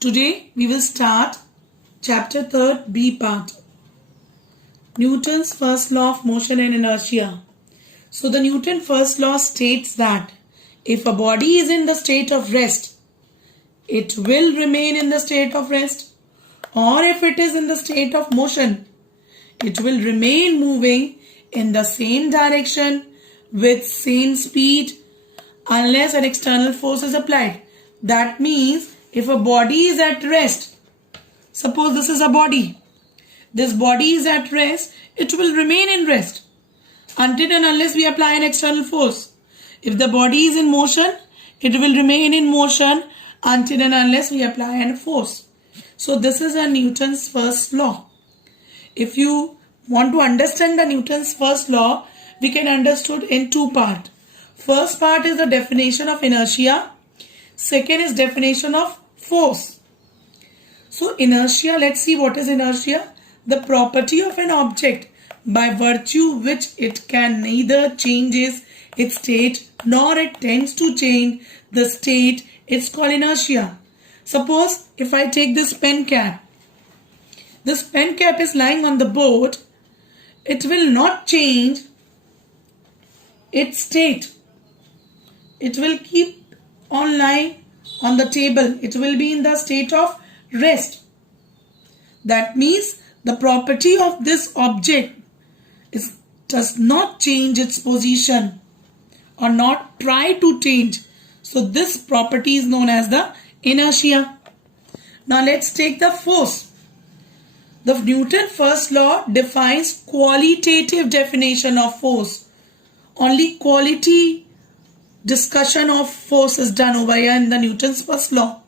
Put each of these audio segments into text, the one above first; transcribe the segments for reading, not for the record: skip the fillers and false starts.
Today we will start chapter 3rd B part. Newton's first law of motion and inertia. So the Newton first law states that if a body is in the state of rest, it will remain in the state of rest, or if it is in the state of motion, it will remain moving in the same direction with same speed unless an external force is applied. That means if a body is at rest, suppose this is a body, this body is at rest, it will remain in rest until and unless we apply an external force. If the body is in motion, it will remain in motion until and unless we apply a force. So this is a Newton's first law. If you want to understand the Newton's first law, we can understood in two parts. First part is the definition of inertia. Second is definition of force. So inertia, let's see what is inertia. The property of an object by virtue which it can neither changes its state nor it tends to change the state, it's called inertia. Suppose if I take this pen cap, this pen cap is lying on the board, it will not change its state. It will keep on lying on the table. It will be in the state of rest. That means the property of this object does not change its position or not try to change. So this property is known as the inertia. Now let's take the force. The Newton first law defines qualitative definition of force. Only quality discussion of force is done over here in the Newton's first law.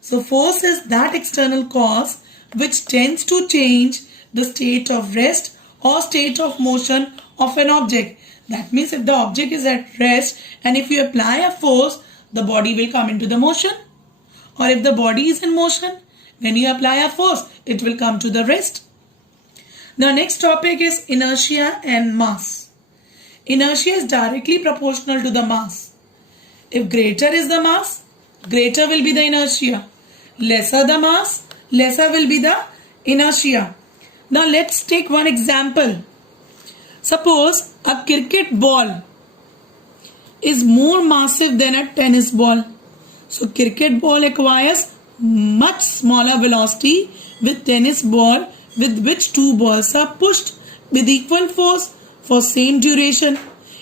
So force is that external cause which tends to change the state of rest or state of motion of an object. That means if the object is at rest and if you apply a force, the body will come into the motion. Or if the body is in motion, when you apply a force, it will come to the rest. The next topic is inertia and mass. Inertia is directly proportional to the mass. If greater is the mass, greater will be the inertia. Lesser the mass, lesser will be the inertia. Now let's take one example. Suppose a cricket ball is more massive than a tennis ball. So cricket ball acquires much smaller velocity with tennis ball with which two balls are pushed with equal force for same duration.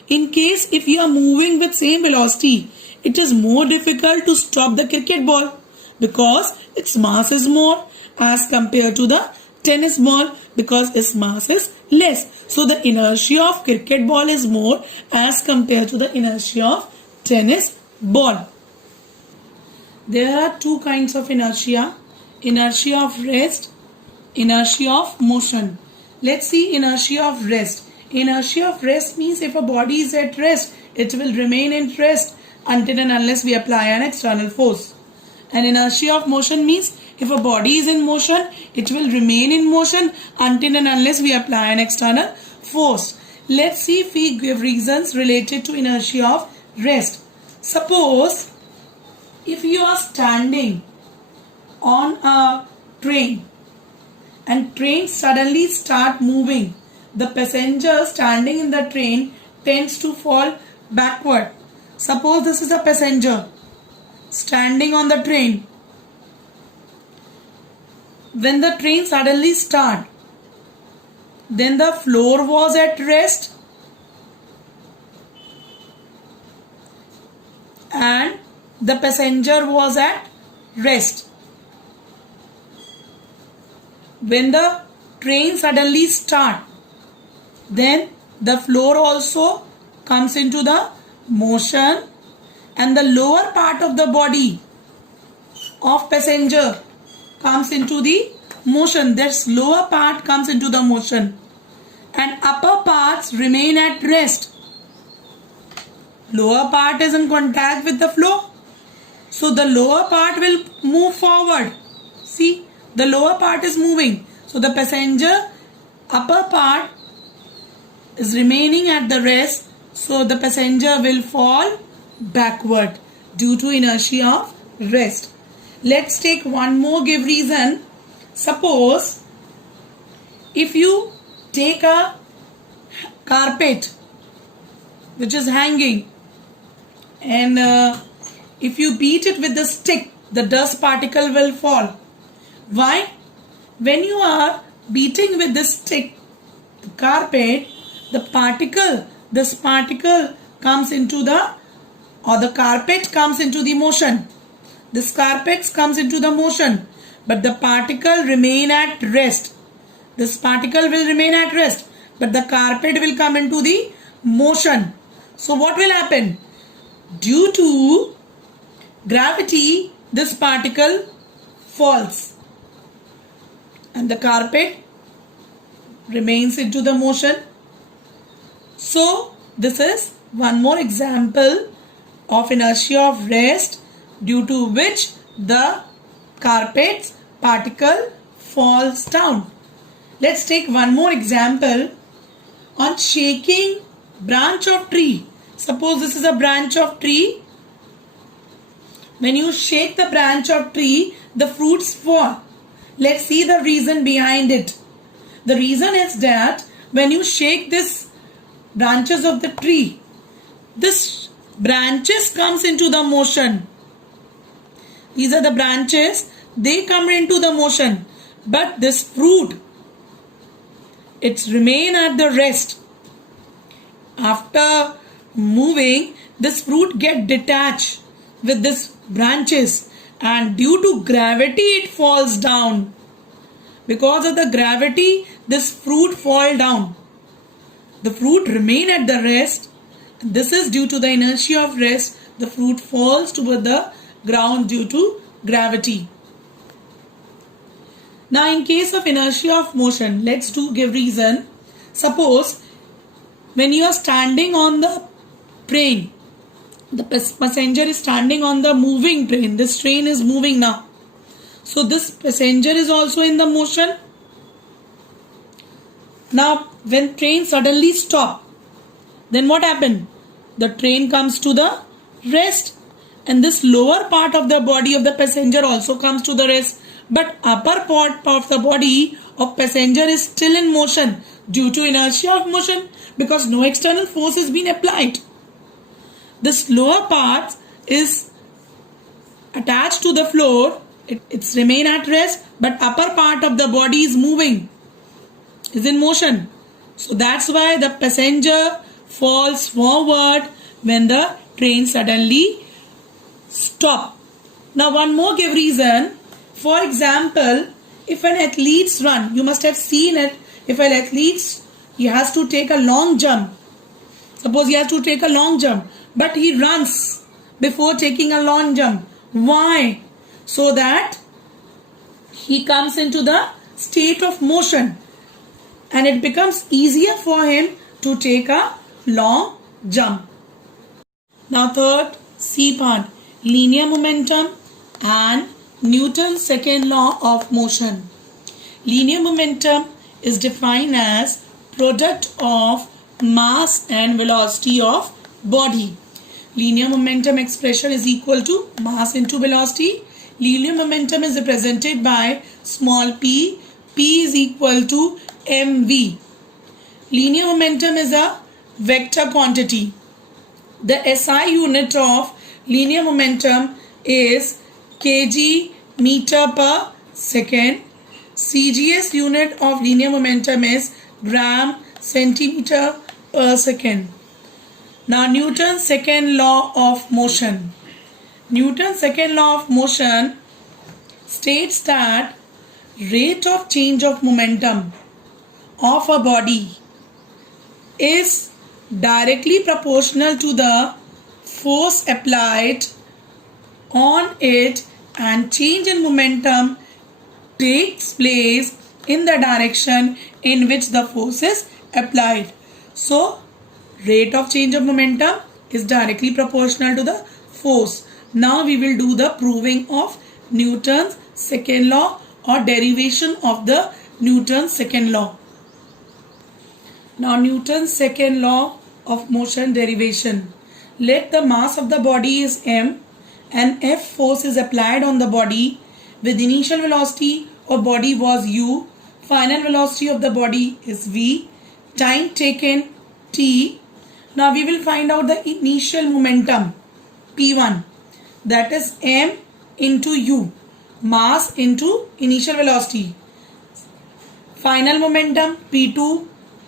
In case if you are moving with same velocity, it is more difficult to stop the cricket ball because its mass is more as compared to the tennis ball because its mass is less. So the inertia of cricket ball is more as compared to the inertia of tennis ball. There are two kinds of inertia. Inertia of rest, inertia of motion. Let's see inertia of rest. Inertia of rest means if a body is at rest, it will remain in rest until and unless we apply an external force. And inertia of motion means if a body is in motion, it will remain in motion until and unless we apply an external force. Let's see if we give reasons related to inertia of rest. Suppose if you are standing on a train and train suddenly start moving, the passenger standing in the train tends to fall backward. Suppose this is a passenger standing on the train. When the train suddenly starts, then the floor was at rest and the passenger was at rest. When the train suddenly starts, then the floor also comes into the motion and the lower part of the body of passenger comes into the motion. This lower part comes into the motion and upper parts remain at rest. Lower part is in contact with the floor. So the lower part will move forward. See, the lower part is moving. So the passenger upper part is remaining at the rest. So the passenger will fall backward due to inertia of rest. Let's take one more give reason. Suppose if you take a carpet which is hanging and if you beat it with the stick, the dust particle will fall. Why? When you are beating with this stick, the carpet, this particle comes into the carpet comes into the motion. This carpet comes into the motion, but the particle remain at rest. This particle will remain at rest, but the carpet will come into the motion. So what will happen? Due to gravity, this particle falls and the carpet remains into the motion. So this is one more example of inertia of rest, due to which the carpet's particle falls down. Let's take one more example on shaking branch of tree. Suppose this is a branch of tree. When you shake the branch of tree, the fruits fall. Let's see the reason behind it. The reason is that when you shake this branches of the tree, this branches comes into the motion. These are the branches, they come into the motion, but this fruit, it's remain at the rest. After moving, this fruit get detached with this branches, and due to gravity it falls down. Because of the gravity, this fruit fall down. The fruit remain at the rest. This is due to the inertia of rest. The fruit falls toward the ground due to gravity. Now in case of inertia of motion, let's give reason. Suppose when you are standing on the train, the passenger is standing on the moving train. This train is moving now. So this passenger is also in the motion. Now when train suddenly stop, then what happened? The train comes to the rest, and this lower part of the body of the passenger also comes to the rest, but upper part of the body of passenger is still in motion due to inertia of motion, because no external force has been applied. This lower part is attached to the floor. It's remain at rest, but upper part of the body is moving, is in motion. So that's why the passenger falls forward when the train suddenly stop. Now one more give reason. For example, if an athlete's run, you must have seen it. If an athlete, he has to take a long jump. Suppose he has to take a long jump, but he runs before taking a long jump. Why? So that he comes into the state of motion and it becomes easier for him to take a long jump. Now third C part, linear momentum and Newton's second law of motion. Linear momentum is defined as product of mass and velocity of body. Linear momentum expression is equal to mass into velocity. Linear momentum is represented by small p. P is equal to mv. Linear momentum is a vector quantity. The SI unit of linear momentum is kg meter per second. CGS unit of linear momentum is gram centimeter per second. Now Newton's second law of motion. Newton's second law of motion states that rate of change of momentum of a body is directly proportional to the force applied on it, and change in momentum takes place in the direction in which the force is applied. So rate of change of momentum is directly proportional to the force. Now we will do the proving of Newton's second law or derivation of the Newton's second law. Now Newton's second law of motion derivation. Let the mass of the body is m an F force is applied on the body with initial velocity of body was u, final velocity of the body is v, time taken t. Now we will find out the initial momentum p1, that is m into u, mass into initial velocity. Final momentum p2,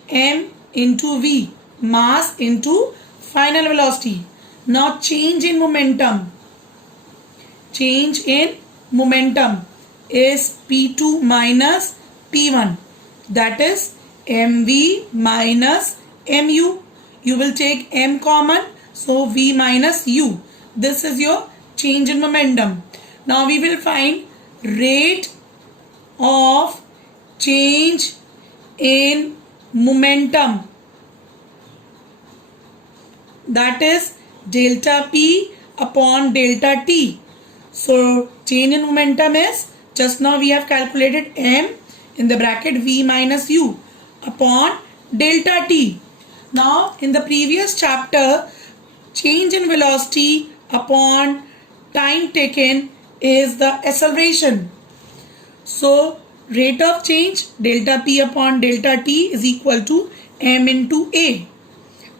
m into v, mass into final velocity. Now change in momentum is p2 minus p1, that is mv minus mu. You will take m common, so v minus u. This is your change in momentum. Now we will find rate of change in momentum, that is delta p upon delta t. So change in momentum is, just now we have calculated m in the bracket v minus u upon delta t. Now in the previous chapter, change in velocity upon time taken is the acceleration. So rate of change delta p upon delta t is equal to m into a,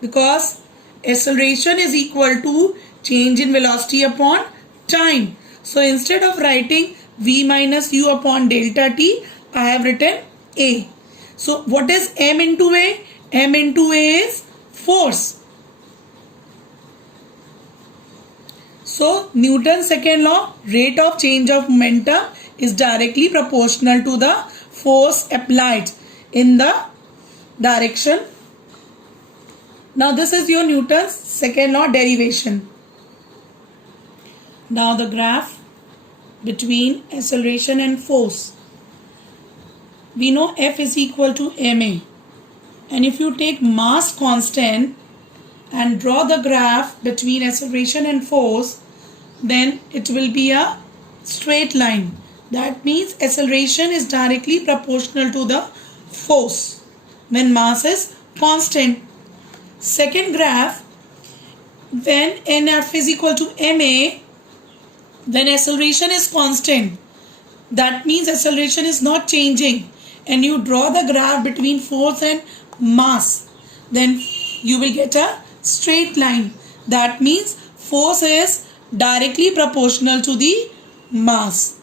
because acceleration is equal to change in velocity upon time. So instead of writing v minus u upon delta t, I have written a. So what is m into a? M into a is force. So Newton's second law, rate of change of momentum is directly proportional to the force applied in the direction. Now this is your Newton's second law derivation. Now the graph between acceleration and force. We know F is equal to ma, and if you take mass constant and draw the graph between acceleration and force, then it will be a straight line. That means acceleration is directly proportional to the force when mass is constant. Second graph, when nf is equal to ma, when acceleration is constant, that means acceleration is not changing, and you draw the graph between force and mass, then you will get a straight line. That means force is directly proportional to the mass.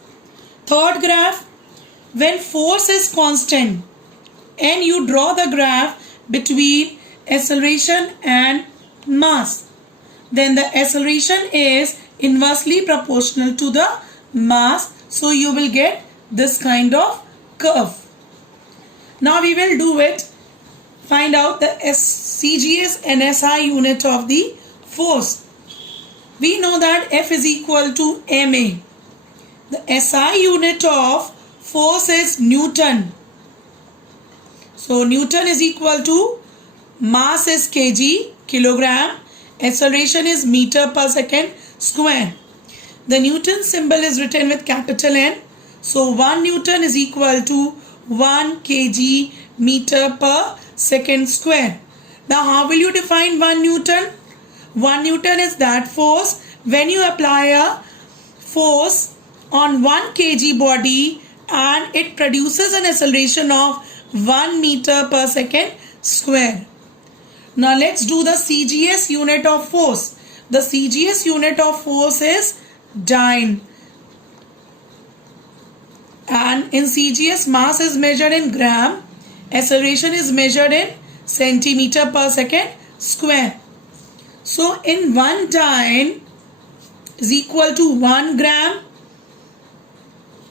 Third graph, when force is constant and you draw the graph between acceleration and mass, then the acceleration is inversely proportional to the mass, so you will get this kind of curve. Now we will do it. Find out the CGS and SI unit of the force. We know that F is equal to ma. The SI unit of force is Newton. So Newton is equal to mass is kg, kilogram, acceleration is meter per second square. The Newton symbol is written with capital N. So 1 Newton is equal to 1 kg meter per second square. Now how will you define 1 Newton? 1 Newton is that force when you apply a force on 1 kg body and it produces an acceleration of 1 meter per second square. Now let's do the CGS unit of force. The CGS unit of force is dyne. And in CGS, mass is measured in gram, acceleration is measured in centimeter per second square. So in 1 dyne is equal to 1 gram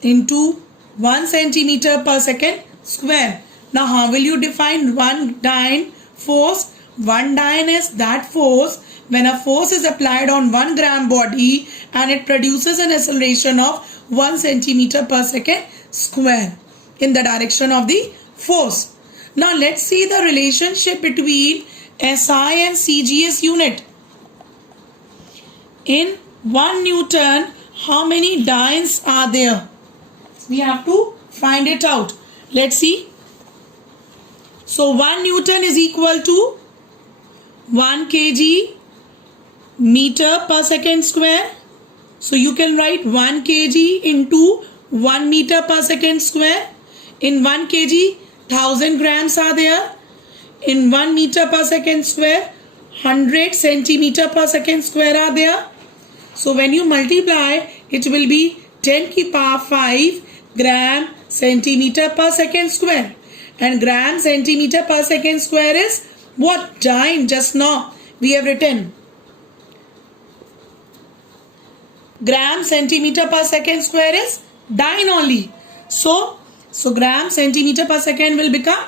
into 1 centimeter per second square. Now how will you define 1 dyne force? 1 dyne is that force when a force is applied on 1 gram body and it produces an acceleration of 1 centimeter per second square in the direction of the force. Now let's see the relationship between SI and CGS unit. In 1 Newton, how many dynes are there? We have to find it out. Let's see. So 1 Newton is equal to 1 kg meter per second square. So you can write 1 kg into 1 meter per second square. In 1 kg, 1000 grams are there. In 1 meter per second square, 100 centimeter per second square are there. So when you multiply, it will be 10 की power 5 gram centimeter per second square. And gram centimeter per second square is what? Dyne. Just now we have written. Gram centimeter per second square is dyne only. So gram centimeter per second will become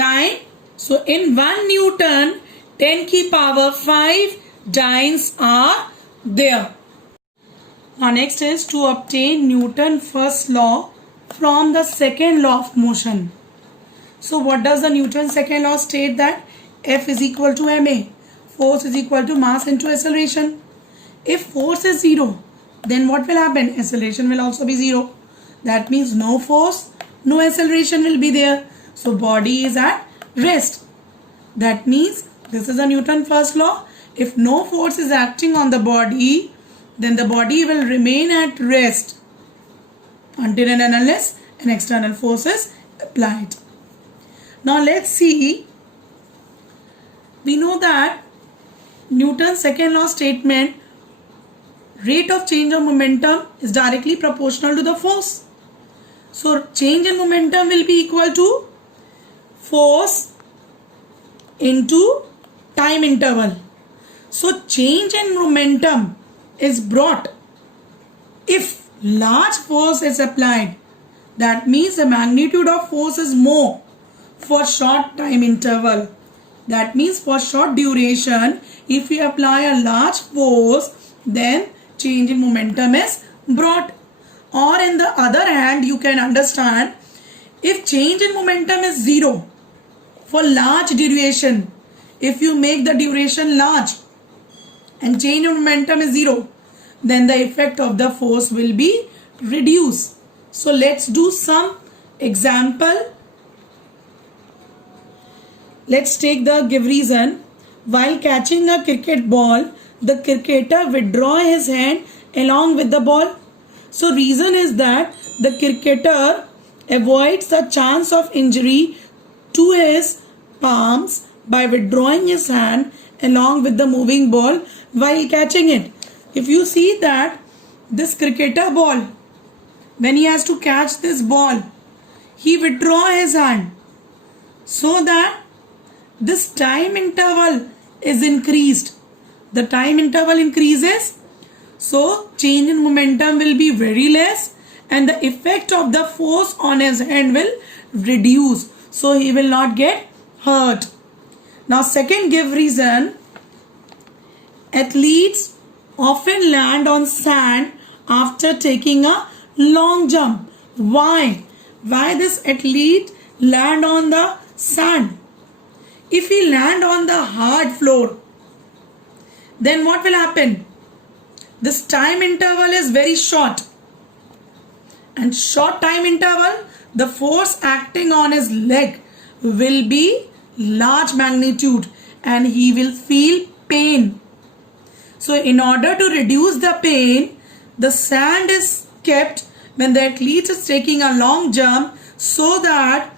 dyne. So in 1 Newton, 10 की power 5 dynes are there. Now next is to obtain Newton's first law from the second law of motion. So what does the Newton's second law state? That F is equal to ma. Force is equal to mass into acceleration. If force is 0, then what will happen? Acceleration will also be 0. That means no force, no acceleration will be there. So body is at rest. That means this is a Newton's first law. If no force is acting on the body, then the body will remain at rest until and unless an external force is applied. Now let's see. We know that Newton's second law statement, rate of change of momentum is directly proportional to the force. So change in momentum will be equal to force into time interval. So change in momentum is brought if large force is applied. That means the magnitude of force is more for short time interval. That means for short duration, if you apply a large force, then change in momentum is brought. Or in the other hand, you can understand, if change in momentum is 0 for large duration, if you make the duration large and change in momentum is 0, then the effect of the force will be reduced. So let's do some example. Let's take the give reason. While catching a cricket ball, the cricketer withdraw his hand along with the ball. So reason is that the cricketer avoids the chance of injury to his palms by withdrawing his hand along with the moving ball while catching it. If you see that this cricketer ball, when he has to catch this ball, he withdraw his hand so that this time interval is increased. The time interval increases, so change in momentum will be very less and the effect of the force on his hand will reduce. So he will not get hurt. Now second give reason, athletes often land on sand after taking a long jump. Why? Why this athlete land on the sand? If he land on the hard floor, then what will happen? This time interval is very short. And short time interval, the force acting on his leg will be large magnitude and he will feel pain. So in order to reduce the pain, the sand is kept when the athlete is taking a long jump so that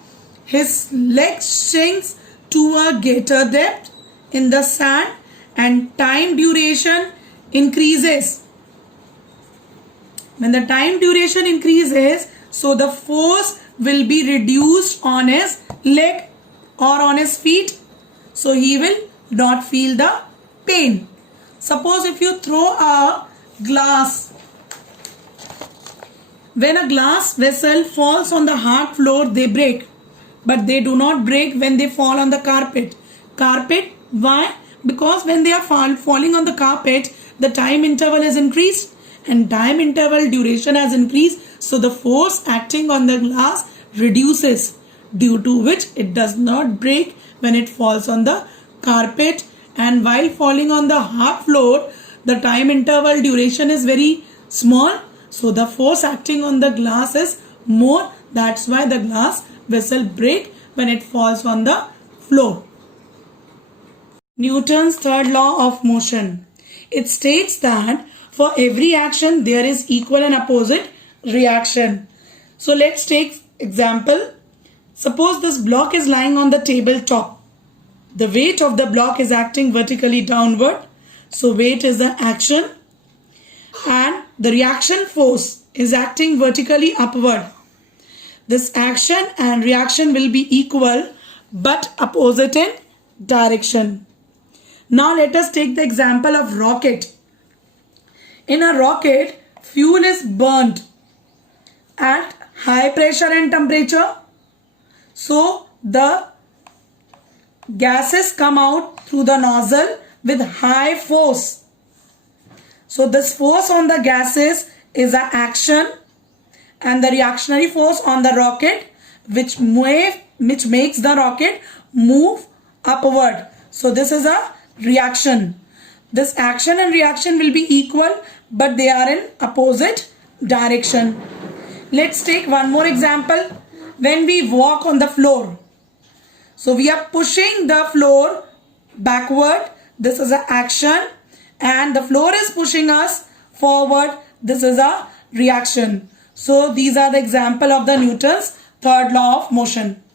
his leg sinks to a greater depth in the sand and time duration increases. When the time duration increases, so the force will be reduced on his leg or on his feet. So he will not feel the pain. Suppose if you throw a glass, when a glass vessel falls on the hard floor, they break. But they do not break when they fall on the carpet. Carpet, why? Because when they are falling on the carpet, the time interval is increased and time interval duration has increased. So the force acting on the glass reduces, due to which it does not break when it falls on the carpet. And while falling on the hard floor, the time interval duration is very small. So the force acting on the glass is more. That's why the glass vessel break when it falls on the floor. Newton's third law of motion. It states that For every action, there is equal and opposite reaction. So let's take example. Suppose this block is lying on the tabletop. The weight of the block is acting vertically downward. So weight is the action. And the reaction force is acting vertically upward. This action and reaction will be equal but opposite in direction. Now let us take the example of rocket. In a rocket, fuel is burnt at high pressure and temperature. So the gases come out through the nozzle with high force. So this force on the gases is an action, and the reactionary force on the rocket which makes the rocket move upward. So this is a reaction. This action and reaction will be equal but they are in opposite direction. Let's take one more example. When we walk on the floor, so we are pushing the floor backward. This is an action, and the floor is pushing us forward. This is a reaction. So these are the example of the Newton's third law of motion.